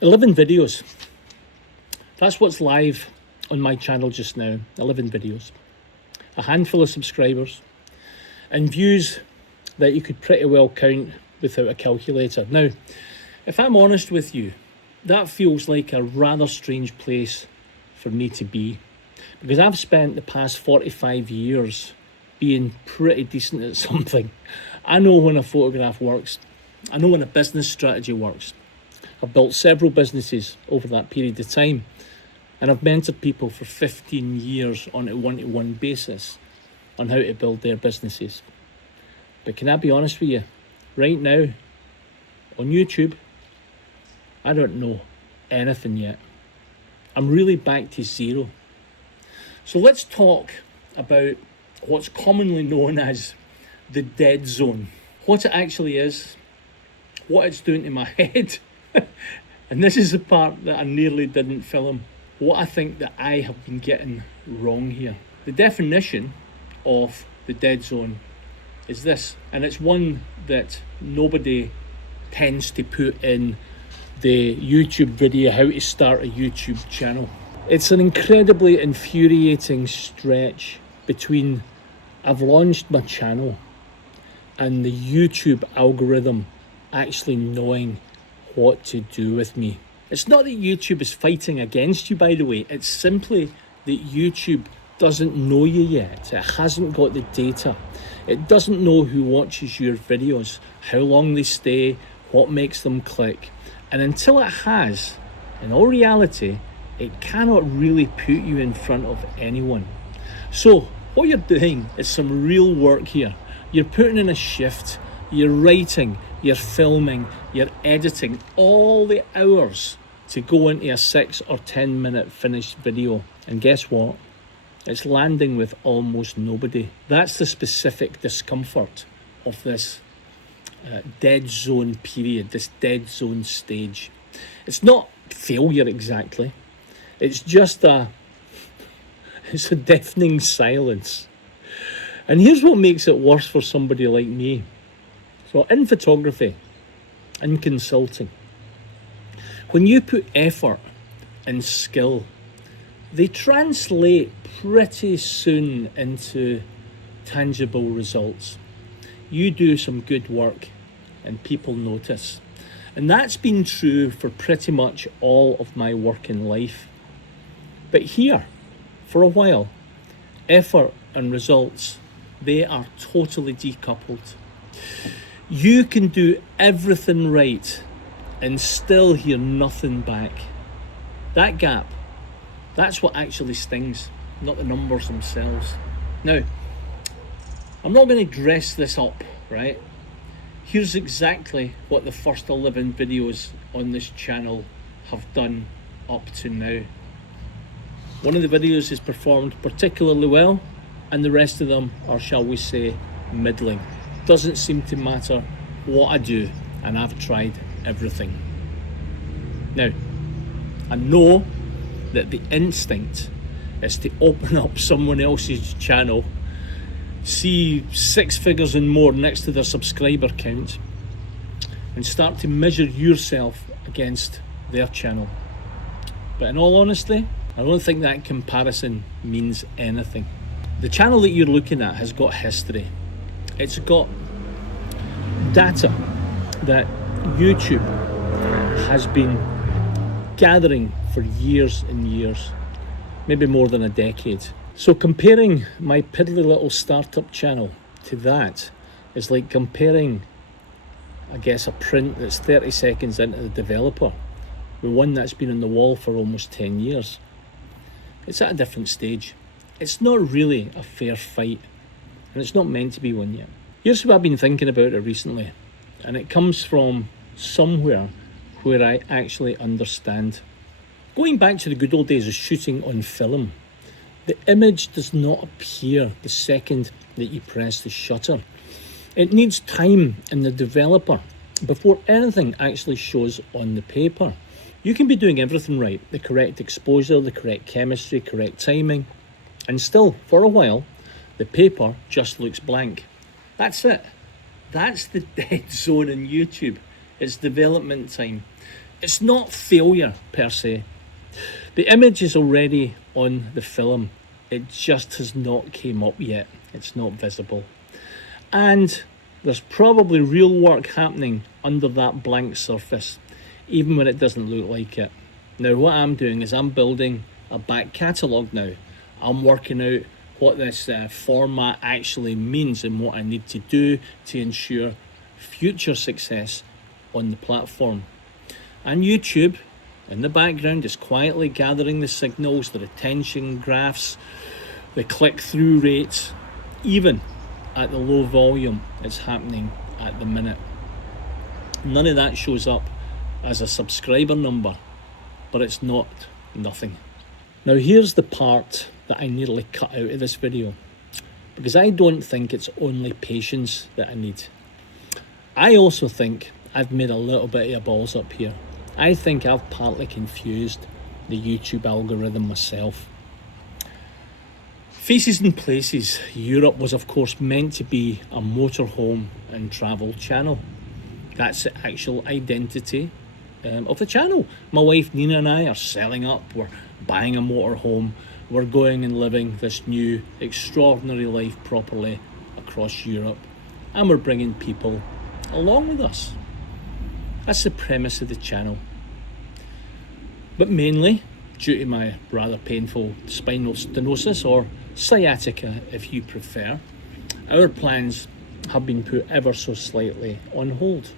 11 videos. That's what's live on my channel just now. 11 videos. A handful of subscribers. And views that you could pretty well count without a calculator. Now, if I'm honest with you, that feels like a rather strange place for me to be. Because I've spent the past 45 years being pretty decent at something. I know when a photograph works. I know when a business strategy works. I've built several businesses over that period of time. And I've mentored people for 15 years on a one-to-one basis on how to build their businesses. But can I be honest with you? Right now, on YouTube, I don't know anything yet. I'm really back to zero. So let's talk about what's commonly known as the dead zone. What it actually is, what it's doing to my head, and this is the part that I nearly didn't film, what I think that I have been getting wrong here. The definition of the dead zone is this, and it's one that nobody tends to put in the YouTube video, how to start a YouTube channel. It's an incredibly infuriating stretch between I've launched my channel and the YouTube algorithm actually knowing what to do with me. It's not that YouTube is fighting against you, by the way. It's simply that YouTube doesn't know you yet. It hasn't got the data. It doesn't know who watches your videos, how long they stay, what makes them click. And until it has, in all reality, it cannot really put you in front of anyone. So what you're doing is some real work here. You're putting in a shift, you're writing, you're filming, you're editing all the hours to go into a 6 or 10 minute finished video. And guess what? It's landing with almost nobody. That's the specific discomfort of this dead zone period, this dead zone stage. It's not failure exactly. It's just it's a deafening silence. And here's what makes it worse for somebody like me. So in photography, in consulting, when you put effort and skill, they translate pretty soon into tangible results. You do some good work and people notice. And that's been true for pretty much all of my work in life. But here, for a while, effort and results, they are totally decoupled. You can do everything right and still hear nothing back. That gap, that's what actually stings, not the numbers themselves. Now, I'm not going to dress this up, right? Here's exactly what the first 11 videos on this channel have done up to now. One of the videos is performed particularly well, and the rest of them are, shall we say, middling. Doesn't seem to matter what I do, and I've tried everything. Now, I know that the instinct is to open up someone else's channel, see 6 figures and more next to their subscriber count, and start to measure yourself against their channel. But in all honesty, I don't think that comparison means anything. The channel that you're looking at has got history. It's got data that YouTube has been gathering for years and years, maybe more than a decade. So comparing my piddly little startup channel to that is like comparing, I guess, a print that's 30 seconds into the developer with one that's been on the wall for almost 10 years. It's at a different stage. It's not really a fair fight, and it's not meant to be one yet. Here's what I've been thinking about it recently, and it comes from somewhere where I actually understand. Going back to the good old days of shooting on film, the image does not appear the second that you press the shutter. It needs time in the developer before anything actually shows on the paper. You can be doing everything right, the correct exposure, the correct chemistry, correct timing, and still, for a while, the paper just looks blank. That's it. That's the dead zone in YouTube. It's development time. It's not failure per se. The image is already on the film. It just has not came up yet. It's not visible. And there's probably real work happening under that blank surface, even when it doesn't look like it. Now, what I'm doing is I'm building a back catalogue now. I'm working out what this format actually means and what I need to do to ensure future success on the platform. And YouTube, in the background, is quietly gathering the signals, the retention graphs, the click-through rates, even at the low volume it's happening at the minute. None of that shows up as a subscriber number, but it's not nothing. Now here's the part that I nearly cut out of this video, because I don't think it's only patience that I need. I also think I've made a little bit of balls up here. I think I've partly confused the YouTube algorithm myself. Faces and Places Europe was of course meant to be a motorhome and travel channel. That's the actual identity of the channel. My wife Nina and I are selling up, we're buying a motorhome, we're going and living this new extraordinary life properly across Europe, and we're bringing people along with us. That's the premise of the channel. But mainly, due to my rather painful spinal stenosis, or sciatica if you prefer, our plans have been put ever so slightly on hold.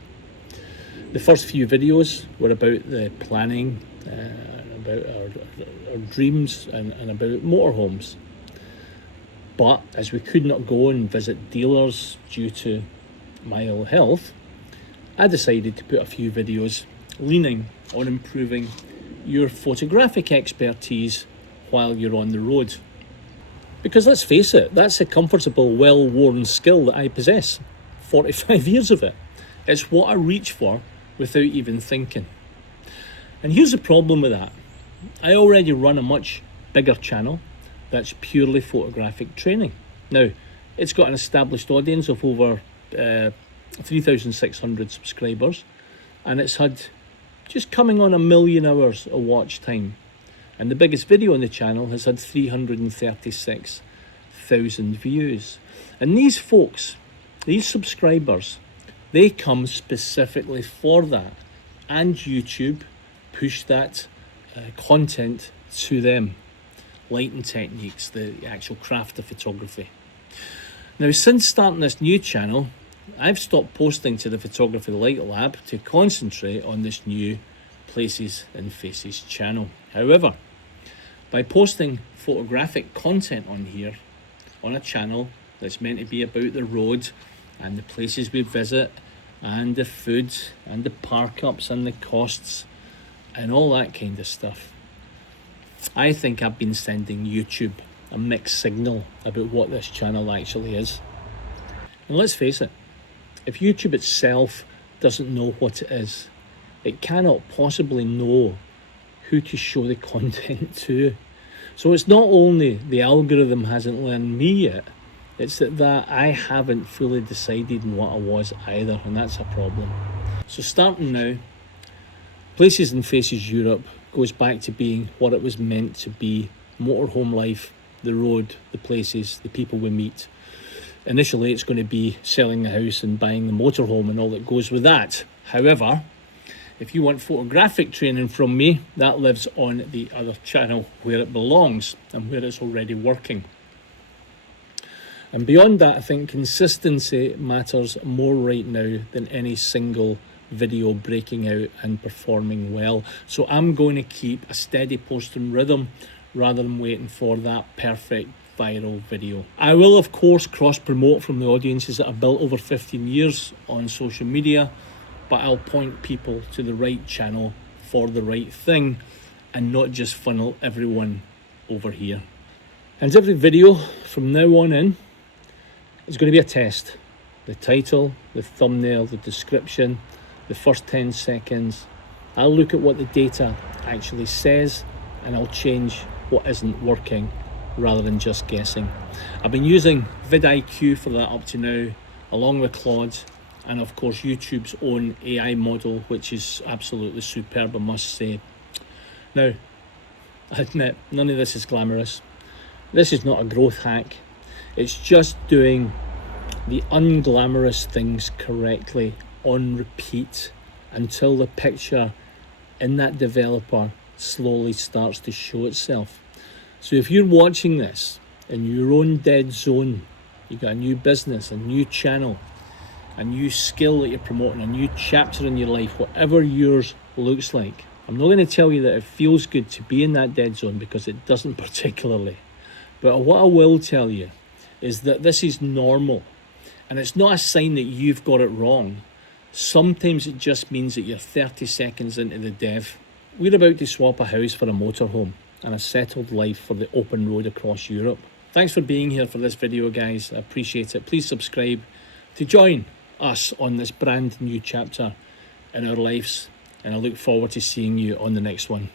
The first few videos were about the planning, about our dreams and about motorhomes. But as we could not go and visit dealers due to my ill health, I decided to put a few videos leaning on improving your photographic expertise while you're on the road. Because let's face it, that's a comfortable, well-worn skill that I possess. 45 years of it. It's what I reach for without even thinking. And here's the problem with that. I already run a much bigger channel that's purely photographic training. Now, it's got an established audience of over 3,600 subscribers, and it's had just coming on 1 million hours of watch time. And the biggest video on the channel has had 336,000 views. And these folks, these subscribers, they come specifically for that. And YouTube push that content to them. Lighting techniques, the actual craft of photography. Now, since starting this new channel, I've stopped posting to the Photography Light Lab to concentrate on this new Places and Faces channel. However, by posting photographic content on here, on a channel that's meant to be about the road and the places we visit and the food and the park ups and the costs and all that kind of stuff, I think I've been sending YouTube a mixed signal about what this channel actually is. And let's face it, if YouTube itself doesn't know what it is, it cannot possibly know who to show the content to. So it's not only the algorithm hasn't learned me yet, it's that I haven't fully decided on what I was either, and that's a problem. So starting now, Places and Faces Europe goes back to being what it was meant to be: motorhome life, the road, the places, the people we meet. Initially, it's going to be selling the house and buying the motorhome and all that goes with that. However, if you want photographic training from me, that lives on the other channel where it belongs and where it's already working. And beyond that, I think consistency matters more right now than any single video breaking out and performing well. So I'm going to keep a steady posting rhythm rather than waiting for that perfect viral video. I will of course cross promote from the audiences that I've built over 15 years on social media, but I'll point people to the right channel for the right thing and not just funnel everyone over here. And every video from now on in is going to be a test. The title, the thumbnail, the description, the first 10 seconds. I'll look at what the data actually says and I'll change what isn't working rather than just guessing. I've been using vidIQ for that up to now, along with Claude, and of course YouTube's own AI model, which is absolutely superb, I must say. Now, I admit, none of this is glamorous. This is not a growth hack. It's just doing the unglamorous things correctly on repeat until the picture in that developer slowly starts to show itself. So if you're watching this in your own dead zone, you've got a new business, a new channel, a new skill that you're promoting, a new chapter in your life, whatever yours looks like. I'm not going to tell you that it feels good to be in that dead zone, because it doesn't particularly. But what I will tell you is that this is normal, and it's not a sign that you've got it wrong. Sometimes it just means that you're 30 seconds into the dev. We're about to swap a house for a motorhome and a settled life for the open road across Europe. Thanks for being here for this video, guys. I appreciate it. Please subscribe to join us on this brand new chapter in our lives, and I look forward to seeing you on the next one.